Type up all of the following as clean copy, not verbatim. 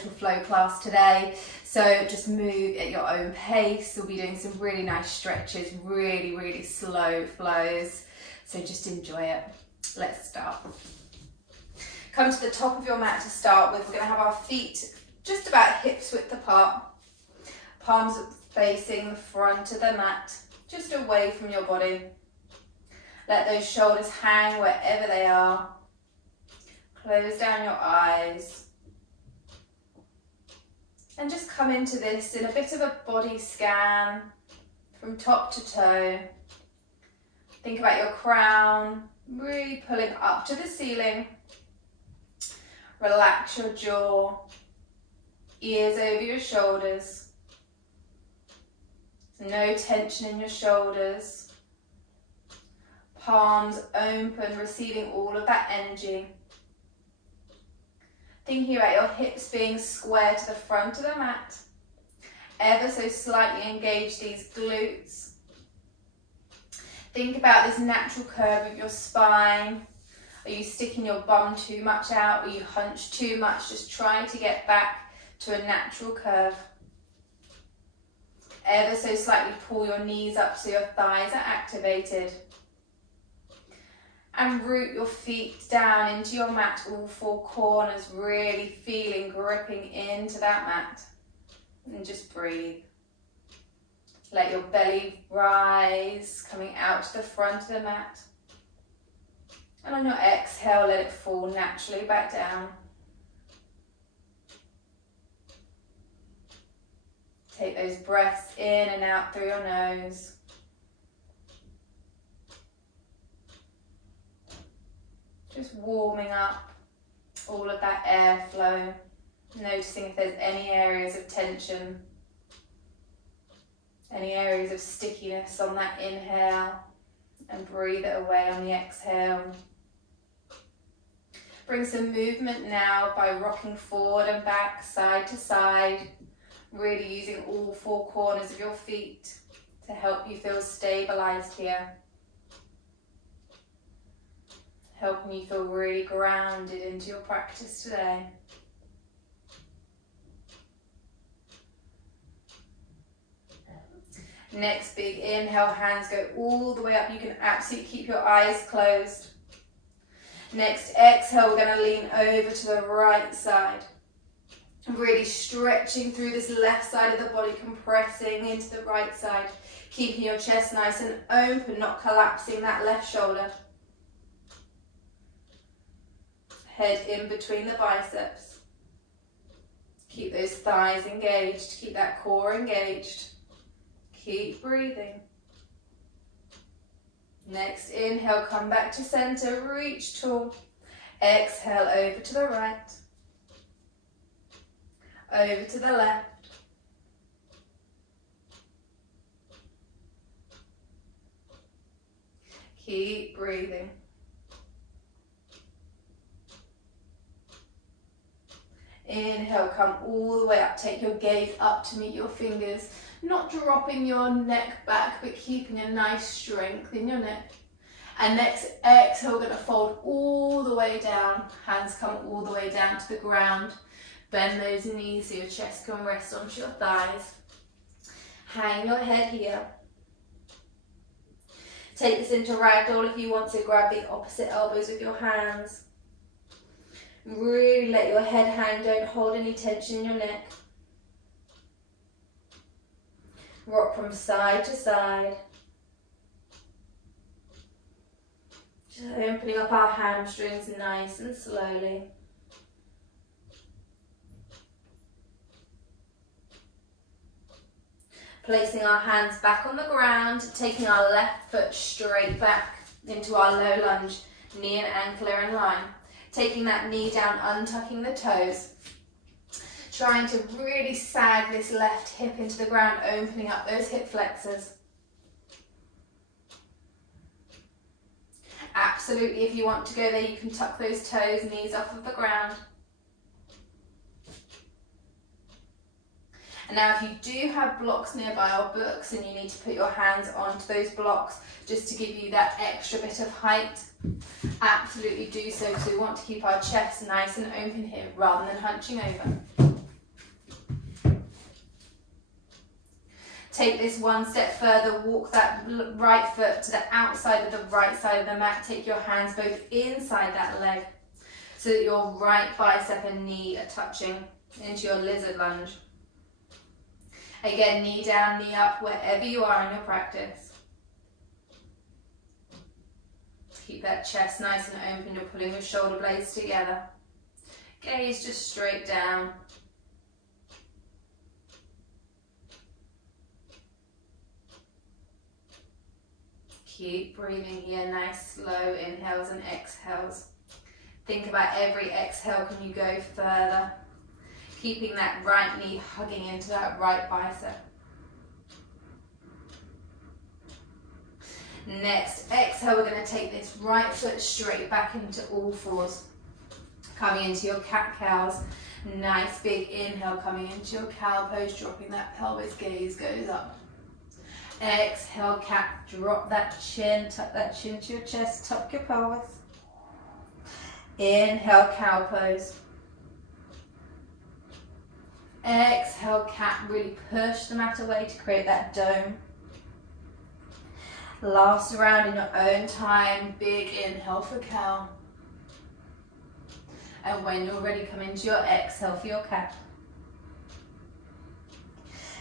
gentle flow class today. So just move at your own pace. We'll be doing some really nice stretches, really, really slow flows. So just enjoy it. Let's start. Come to the top of your mat to start with. We're going to have our feet just about hips width apart. Palms facing the front of the mat, just away from your body. Let those shoulders hang wherever they are. Close down your eyes. And just come into this in a bit of a body scan from top to toe. Think about your crown, really pulling up to the ceiling. Relax your jaw, ears over your shoulders. No tension in your shoulders. Palms open, receiving all of that energy. Thinking about your hips being square to the front of the mat. Ever so slightly engage these glutes. Think about this natural curve of your spine. Are you sticking your bum too much out? Are you hunched too much? Just trying to get back to a natural curve. Ever so slightly pull your knees up so your thighs are activated. And root your feet down into your mat, all four corners, really feeling, gripping into that mat. And just breathe. Let your belly rise, coming out to the front of the mat. And on your exhale, let it fall naturally back down. Take those breaths in and out through your nose. Just warming up all of that airflow. Noticing if there's any areas of tension, any areas of stickiness on that inhale, and breathe it away on the exhale. Bring some movement now by rocking forward and back, side to side, really using all four corners of your feet to help you feel stabilized here. Helping you feel really grounded into your practice today. Next big inhale, hands go all the way up. You can absolutely keep your eyes closed. Next exhale, we're going to lean over to the right side. Really stretching through this left side of the body, compressing into the right side. Keeping your chest nice and open, not collapsing that left shoulder. Head in between the biceps. Keep those thighs engaged, keep that core engaged. Keep breathing. Next inhale, come back to center, reach tall. Exhale over to the right. Over to the left. Keep breathing. Inhale, come all the way up. Take your gaze up to meet your fingers. Not dropping your neck back, but keeping a nice strength in your neck. And next exhale, we're going to fold all the way down. Hands come all the way down to the ground. Bend those knees so your chest can rest onto your thighs. Hang your head here. Take this into ragdoll if you want to. Grab the opposite elbows with your hands. Really let your head hang. Don't hold any tension in your neck. Rock from side to side. Just opening up our hamstrings nice and slowly. Placing our hands back on the ground, taking our left foot straight back into our low lunge. Knee and ankle are in line. Taking that knee down, untucking the toes. Trying to really sag this left hip into the ground, opening up those hip flexors. Absolutely, if you want to go there, you can tuck those toes, knees off of the ground. And now if you do have blocks nearby or books and you need to put your hands onto those blocks just to give you that extra bit of height, absolutely do so. So we want to keep our chest nice and open here rather than hunching over. take this one step further, walk that right foot to the outside of the right side of the mat. Take your hands both inside that leg so that your right bicep and knee are touching into your lizard lunge. Again, knee down, knee up, wherever you are in your practice. Keep that chest nice and open. You're pulling your shoulder blades together. Gaze just straight down. Keep breathing here, nice slow inhales and exhales. Think about every exhale, can you go further? Keeping that right knee hugging into that right bicep. Next, exhale, we're going to take this right foot straight back into all fours. Coming into your cat-cows. Nice big inhale, coming into your cow pose, dropping that pelvis, gaze goes up. Exhale, cat, drop that chin, tuck that chin to your chest, tuck your pelvis. Inhale, cow pose. Exhale, cat, really push the mat away to create that dome. Last round in your own time, big inhale for cow. And when you're ready, come into your exhale for your cat.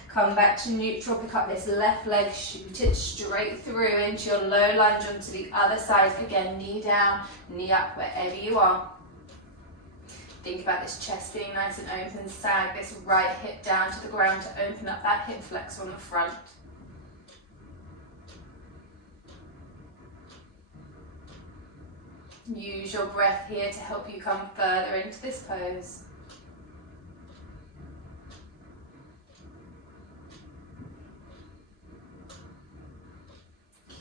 Come back to neutral, pick up this left leg, shoot it straight through into your low lunge onto the other side. Again, knee down, knee up, wherever you are. Think about this chest being nice and open. Sag this right hip down to the ground to open up that hip flexor on the front. Use your breath here to help you come further into this pose.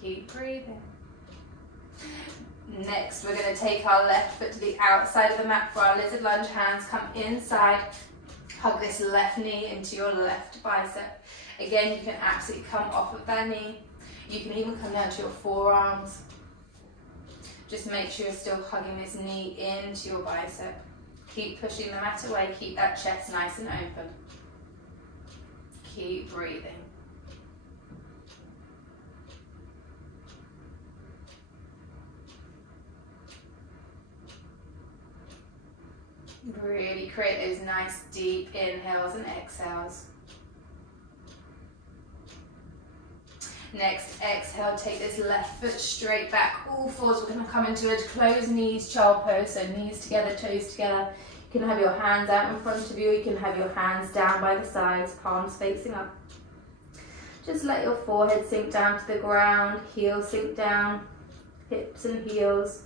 Keep breathing. Next, we're going to take our left foot to the outside of the mat for our lizard lunge. Hands come inside. Hug this left knee into your left bicep. Again, you can absolutely come off of that knee. You can even come down to your forearms. Just make sure you're still hugging this knee into your bicep. Keep pushing the mat away. Keep that chest nice and open. Keep breathing. Really create those nice deep inhales and exhales. Next, exhale, take this left foot straight back, all fours. We're going to come into a closed knees child pose, so knees together, toes together. You can have your hands out in front of you, you can have your hands down by the sides, palms facing up. Just let your forehead sink down to the ground, heels sink down, hips and heels.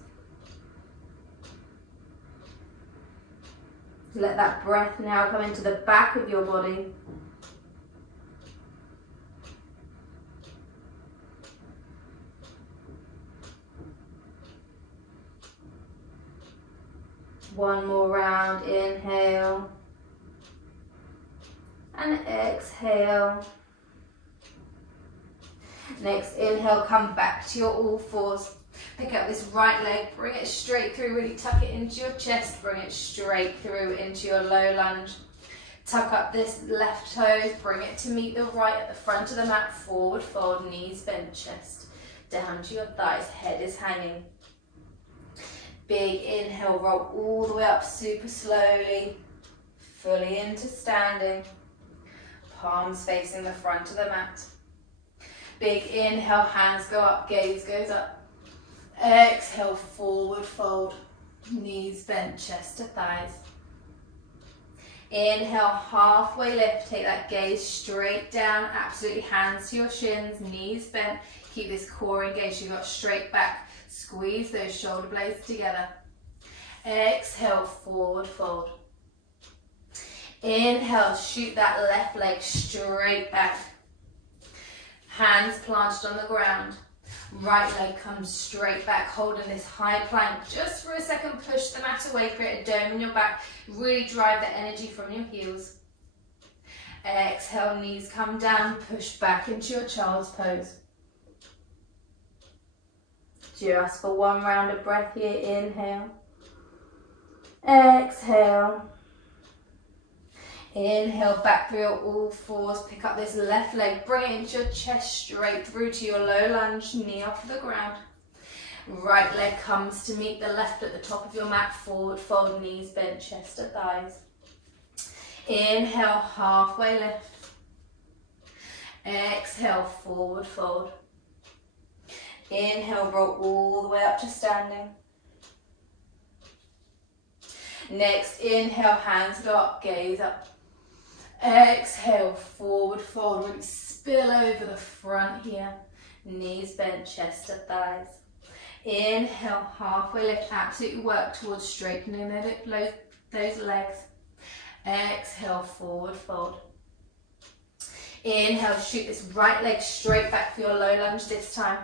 Let that breath now come into the back of your body. One more round, inhale and exhale. Next, inhale, come back to your all fours. Pick up this right leg, bring it straight through, really tuck it into your chest, bring it straight through into your low lunge. Tuck up this left toes, bring it to meet the right at the front of the mat, forward fold, knees bent, chest down to your thighs, head is hanging. Big inhale, roll all the way up super slowly, fully into standing. Palms facing the front of the mat. Big inhale, hands go up, gaze goes up. Exhale, forward fold, knees bent, chest to thighs. Inhale, halfway lift, take that gaze straight down, absolutely hands to your shins, knees bent. Keep this core engaged, you got straight back. Squeeze those shoulder blades together. Exhale, forward fold. Inhale, shoot that left leg straight back. Hands planted on the ground. Right leg comes straight back, holding this high plank. Just for a second, push the mat away, create a dome in your back. Really drive the energy from your heels. Exhale, knees come down, push back into your child's pose. Just for one round of breath here, inhale. Exhale. Inhale, back through your all fours. Pick up this left leg, bring it into your chest, straight through to your low lunge, knee off the ground. Right leg comes to meet the left at the top of your mat, forward fold, knees bent, chest to thighs. Inhale, halfway lift. Exhale, forward fold. Inhale, roll all the way up to standing. Next, inhale, hands go up, gaze up. Exhale, forward fold, really spill over the front here. Knees bent, chest to thighs. Inhale, halfway lift, absolutely work towards straightening those legs. Exhale, forward fold. Inhale, shoot this right leg straight back for your low lunge this time.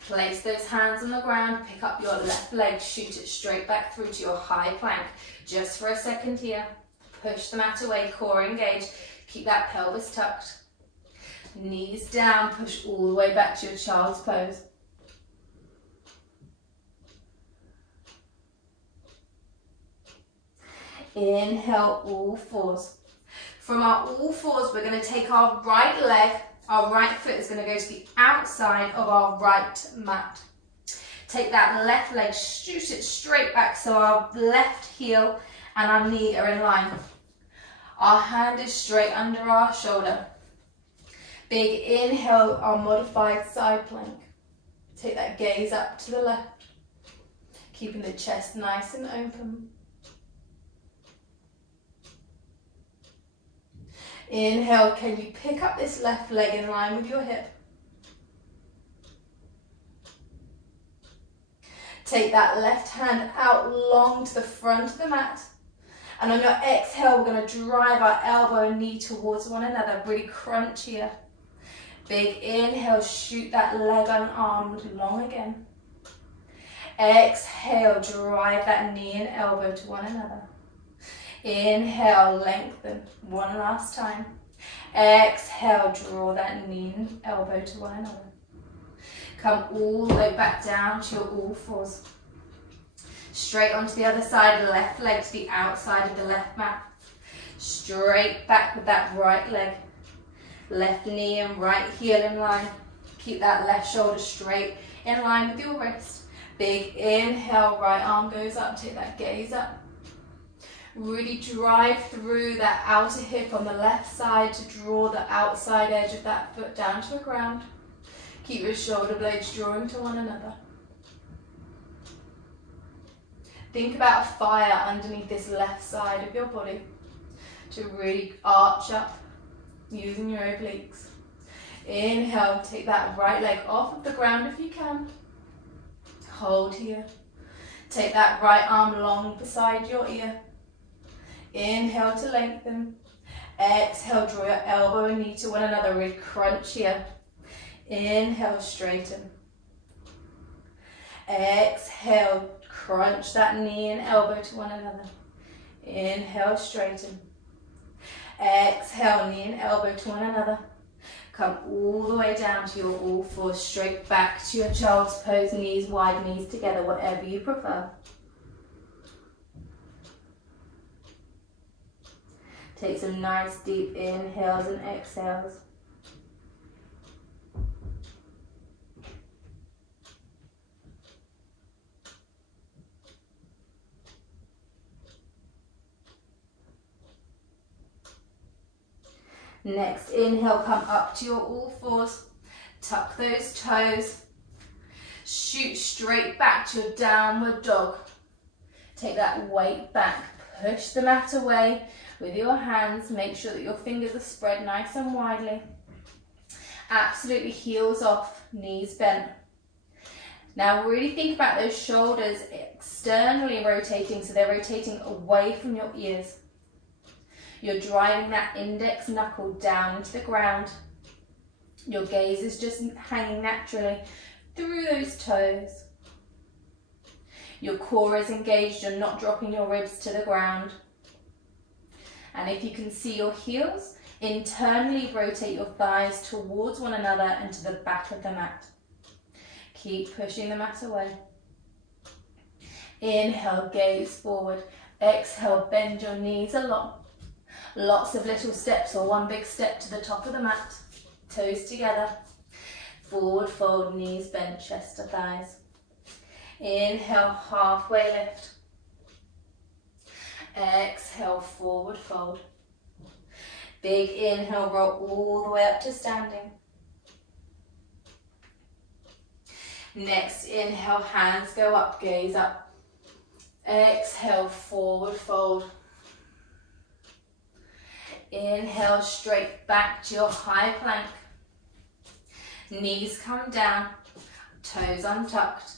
Place those hands on the ground, pick up your left leg, shoot it straight back through to your high plank. Just for a second here. Push the mat away, core engaged. Keep that pelvis tucked. Knees down, push all the way back to your child's pose. Inhale, all fours. From our all fours, we're going to take our right leg, our right foot is going to go to the outside of our right mat. Take that left leg, shoot it straight back so our left heel and our knee are in line. Our hand is straight under our shoulder. Big inhale, our modified side plank. Take that gaze up to the left, keeping the chest nice and open. Inhale, can you pick up this left leg in line with your hip? Take that left hand out long to the front of the mat. And on your exhale, we're going to drive our elbow and knee towards one another. Really crunch here. Big inhale, shoot that leg unarmed long again. Exhale, drive that knee and elbow to one another. Inhale, lengthen. One last time. Exhale, draw that knee and elbow to one another. Come all the way back down to your all fours. Straight onto the other side, left leg to the outside of the left mat. Straight back with that right leg. Left knee and right heel in line. Keep that left shoulder straight in line with your wrist. Big inhale, right arm goes up, take that gaze up. Really drive through that outer hip on the left side to draw the outside edge of that foot down to the ground. Keep your shoulder blades drawing to one another. Think about a fire underneath this left side of your body to really arch up using your obliques. Inhale, take that right leg off of the ground if you can. Hold here. Take that right arm long beside your ear. Inhale to lengthen. Exhale, draw your elbow and knee to one another. Really crunch here. Inhale, straighten. Exhale, crunch that knee and elbow to one another. Inhale, straighten. Exhale, knee and elbow to one another. Come all the way down to your all fours, straight back to your child's pose, knees wide, knees together, whatever you prefer. Take some nice deep inhales and exhales. Next, inhale, come up to your all fours. Tuck those toes. Shoot straight back to your downward dog. Take that weight back. Push the mat away with your hands. Make sure that your fingers are spread nice and widely. Absolutely heels off, knees bent. Now really think about those shoulders externally rotating, so they're rotating away from your ears. You're driving that index knuckle down into the ground. Your gaze is just hanging naturally through those toes. Your core is engaged, you're not dropping your ribs to the ground. And if you can see your heels, internally rotate your thighs towards one another and to the back of the mat. Keep pushing the mat away. Inhale, gaze forward. Exhale, bend your knees a lot. Lots of little steps or one big step to the top of the mat. Toes together. Forward fold, knees bent, chest to thighs. Inhale, halfway lift. Exhale, forward fold. Big inhale, roll all the way up to standing. Next inhale, hands go up, gaze up. Exhale, forward fold. Inhale, straight back to your high plank. Knees come down, toes untucked.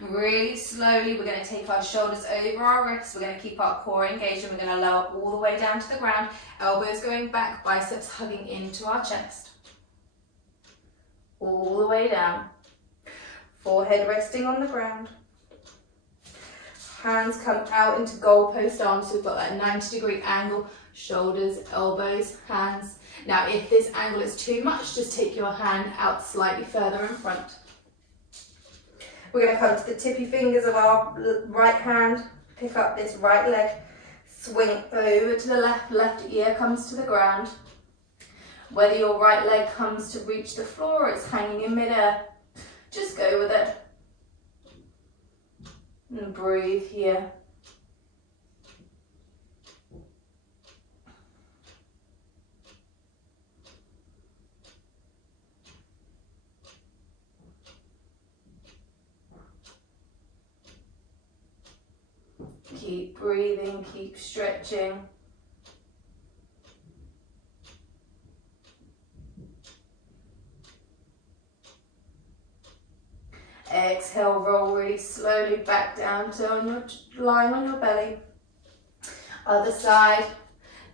Really slowly, we're going to take our shoulders over our wrists. We're going to keep our core engaged and we're going to lower all the way down to the ground. Elbows going back, biceps hugging into our chest. All the way down. Forehead resting on the ground. Hands come out into goalpost arms, so we've got that 90-degree angle. Shoulders, elbows, hands. Now if this angle is too much, just take your hand out slightly further in front. We're going to come to the tippy fingers of our right hand, pick up this right leg, swing over to the left, left ear comes to the ground. Whether your right leg comes to reach the floor or it's hanging in midair, just go with it. And breathe here. Keep breathing, keep stretching. Exhale, roll really slowly back down to lying on your belly. Other side,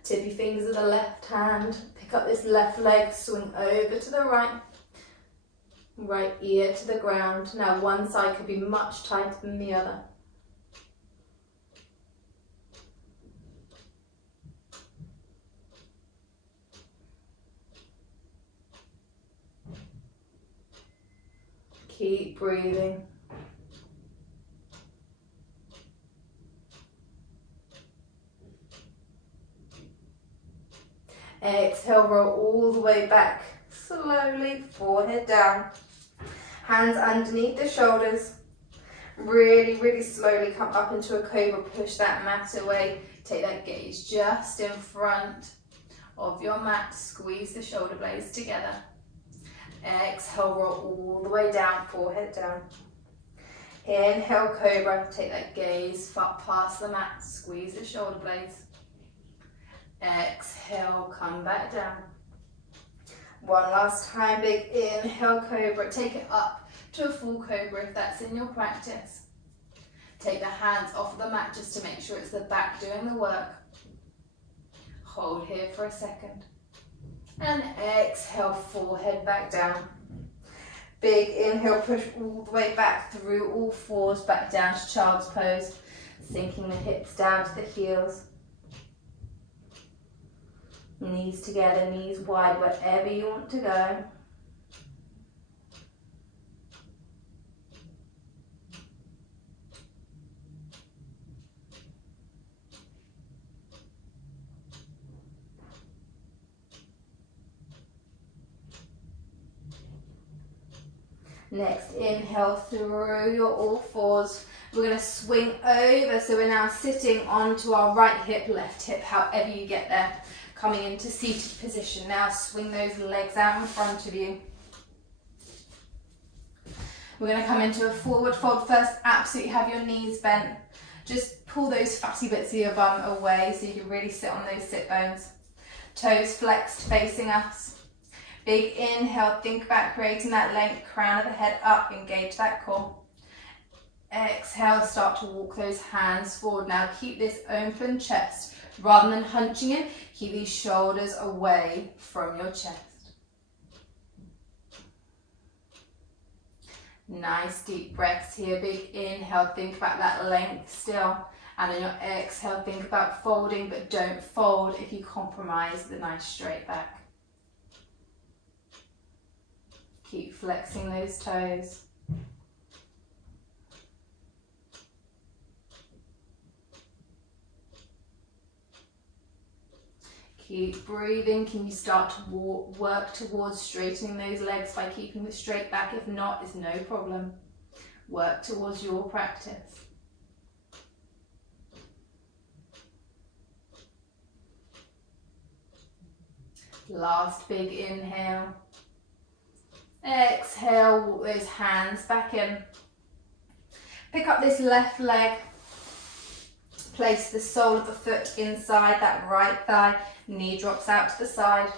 tippy fingers of the left hand. Pick up this left leg, swing over to the right. Right ear to the ground. Now one side could be much tighter than the other. Keep breathing. Exhale, roll all the way back. Slowly, forehead down. Hands underneath the shoulders. Really, really slowly come up into a cobra. Push that mat away. Take that gaze just in front of your mat. Squeeze the shoulder blades together. Exhale, roll all the way down, forehead down. Inhale, cobra. Take that gaze past the mat. Squeeze the shoulder blades. Exhale, come back down. One last time, big inhale, cobra. Take it up to a full cobra if that's in your practice. Take the hands off the mat just to make sure it's the back doing the work. Hold here for a second. And exhale, forehead back down. Big inhale, push all the way back through all fours, back down to child's pose. Sinking the hips down to the heels. Knees together, knees wide, wherever you want to go. Next, inhale through your all fours. We're going to swing over, so we're now sitting onto our right hip, left hip, however you get there. Coming into seated position. Now swing those legs out in front of you. We're going to come into a forward fold first. Absolutely have your knees bent. Just pull those fatty bits of your bum away so you can really sit on those sit bones. Toes flexed facing us. Big inhale, think about creating that length, crown of the head up, engage that core. Exhale, start to walk those hands forward. Now keep this open chest. Rather than hunching it, keep these shoulders away from your chest. Nice deep breaths here. Big inhale, think about that length still. And then your exhale, think about folding, but don't fold if you compromise the nice straight back. Keep flexing those toes. Keep breathing. Can you start to work towards straightening those legs by keeping the straight back? If not, it's no problem. Work towards your practice. Last big inhale. Exhale, walk those hands back in. Pick up this left leg. Place the sole of the foot inside that right thigh. Knee drops out to the side.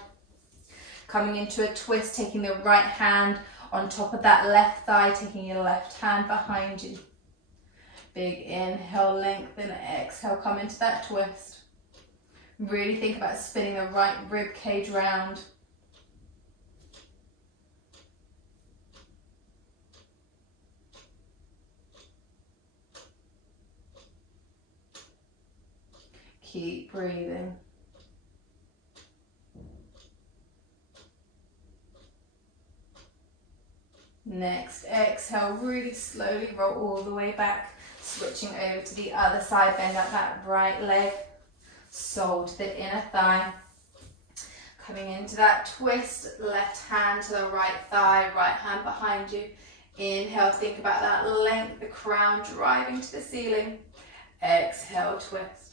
Coming into a twist, taking the right hand on top of that left thigh, taking your left hand behind you. Big inhale, lengthen, exhale, come into that twist. Really think about spinning the right rib cage round. Keep breathing. Next, exhale, really slowly roll all the way back, switching over to the other side, bend up that right leg, sole to the inner thigh. Coming into that twist, left hand to the right thigh, right hand behind you. Inhale, think about that length, the crown driving to the ceiling. Exhale, twist.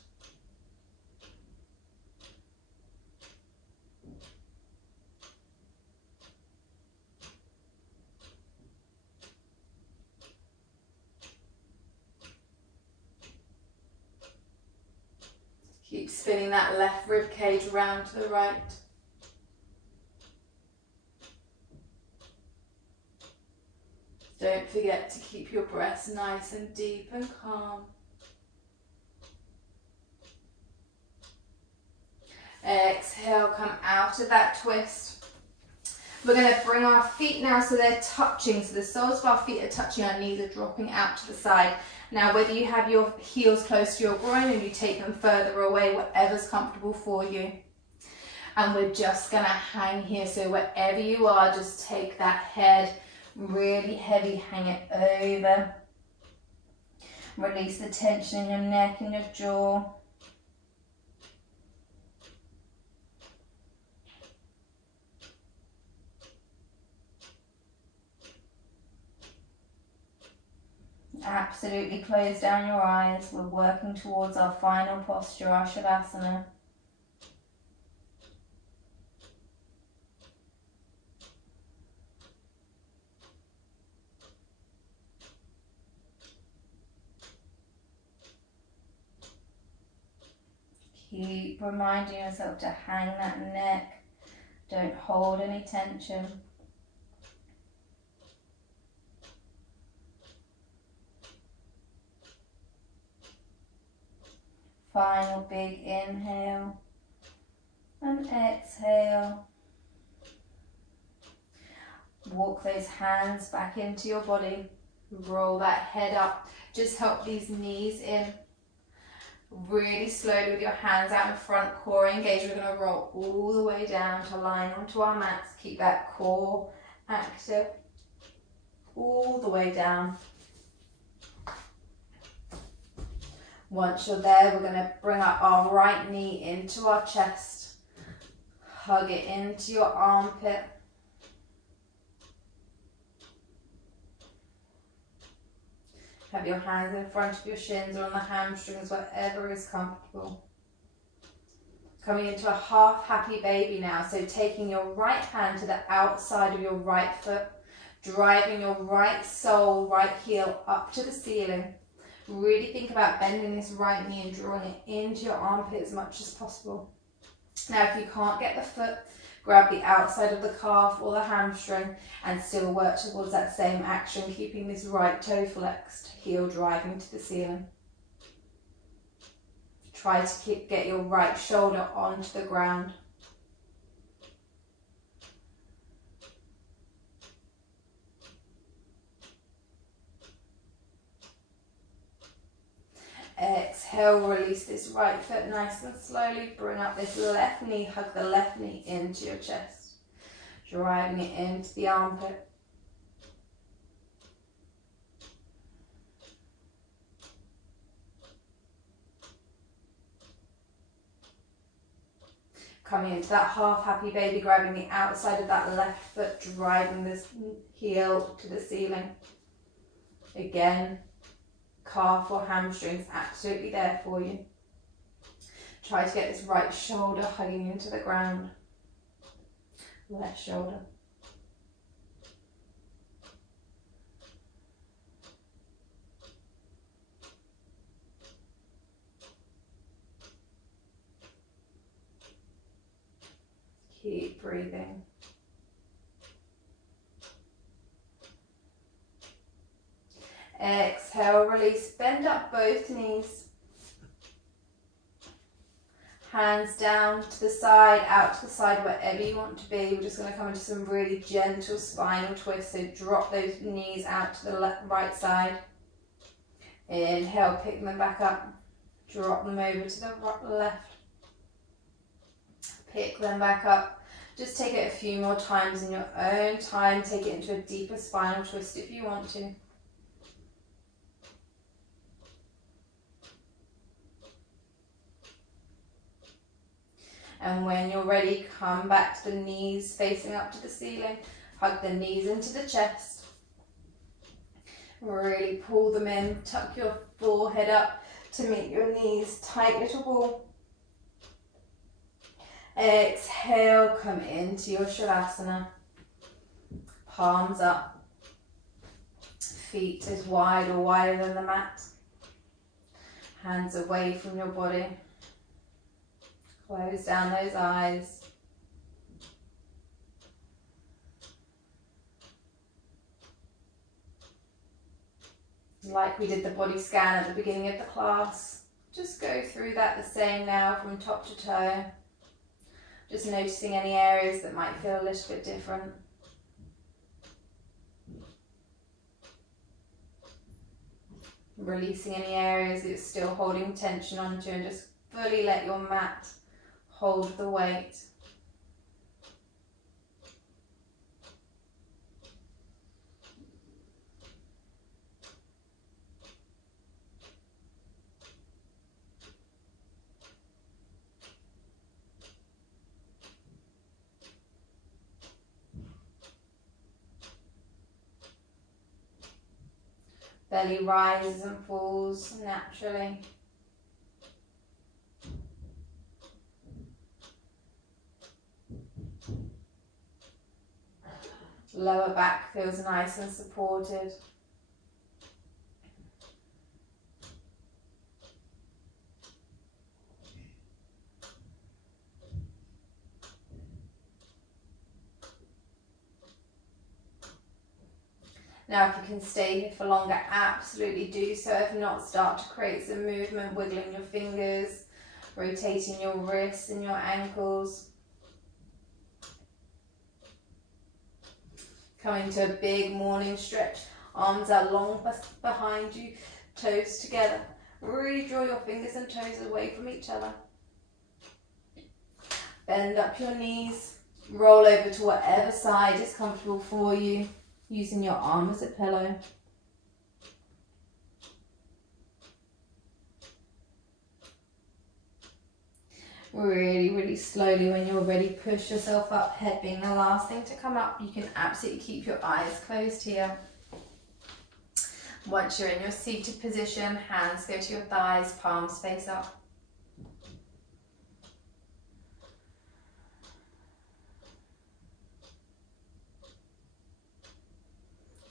Keep spinning that left rib cage round to the right. Don't forget to keep your breaths nice and deep and calm. Exhale, come out of that twist. We're going to bring our feet now so they're touching. So the soles of our feet are touching, our knees are dropping out to the side. Now, whether you have your heels close to your groin and you take them further away, whatever's comfortable for you. And we're just going to hang here. So wherever you are, just take that head really heavy, hang it over. Release the tension in your neck and your jaw. Absolutely close down your eyes. We're working towards our final posture, our Shavasana. Keep reminding yourself to hang that neck. Don't hold any tension. Final big inhale and exhale. Walk those hands back into your body. Roll that head up. Just help these knees in. Really slowly with your hands out in front, core engaged. We're going to roll all the way down to line onto our mats. Keep that core active all the way down. Once you're there, we're going to bring up our right knee into our chest. Hug it into your armpit. Have your hands in front of your shins or on the hamstrings, whatever is comfortable. Coming into a half happy baby now. So taking your right hand to the outside of your right foot, driving your right sole, right heel up to the ceiling. Really think about bending this right knee and drawing it into your armpit as much as possible. Now, if you can't get the foot, grab the outside of the calf or the hamstring and still work towards that same action, keeping this right toe flexed, heel driving to the ceiling. Try to get your right shoulder onto the ground. Exhale, release this right foot nice and slowly. Bring up this left knee, hug the left knee into your chest. Driving it into the armpit. Coming into that half happy baby, grabbing the outside of that left foot, driving this heel to the ceiling. Again, calf or hamstrings absolutely there for you. Try to get this right shoulder hugging into the ground. Left shoulder. Keep breathing. Exhale, release, bend up both knees. Hands down to the side, out to the side, wherever you want to be. We're just going to come into some really gentle spinal twists. So drop those knees out to the right side. Inhale, pick them back up. Drop them over to the left. Pick them back up. Just take it a few more times in your own time. Take it into a deeper spinal twist if you want to. And when you're ready, come back to the knees facing up to the ceiling. Hug the knees into the chest. Really pull them in. Tuck your forehead up to meet your knees. Tight little ball. Exhale, come into your Shavasana. Palms up. Feet as wide or wider than the mat. Hands away from your body. Close down those eyes. Like we did the body scan at the beginning of the class, just go through that the same now from top to toe. Just noticing any areas that might feel a little bit different. Releasing any areas that you're still holding tension onto, and just fully let your mat hold the weight. Belly rises and falls naturally. Lower back feels nice and supported. Now if you can stay here for longer, absolutely do so. If not, start to create some movement, wiggling your fingers, rotating your wrists and your ankles. Coming to a big morning stretch, arms out long behind you, toes together. Really draw your fingers and toes away from each other. Bend up your knees, roll over to whatever side is comfortable for you, using your arm as a pillow. Really, really slowly, when you're ready, push yourself up, head being the last thing to come up. You can absolutely keep your eyes closed here. Once you're in your seated position, hands go to your thighs, palms face up.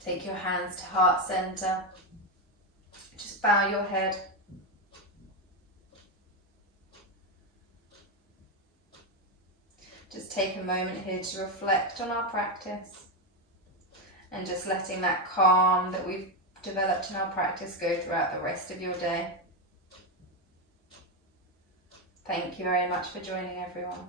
Take your hands to heart center. Just bow your head. Just take a moment here to reflect on our practice and just letting that calm that we've developed in our practice go throughout the rest of your day. Thank you very much for joining, everyone.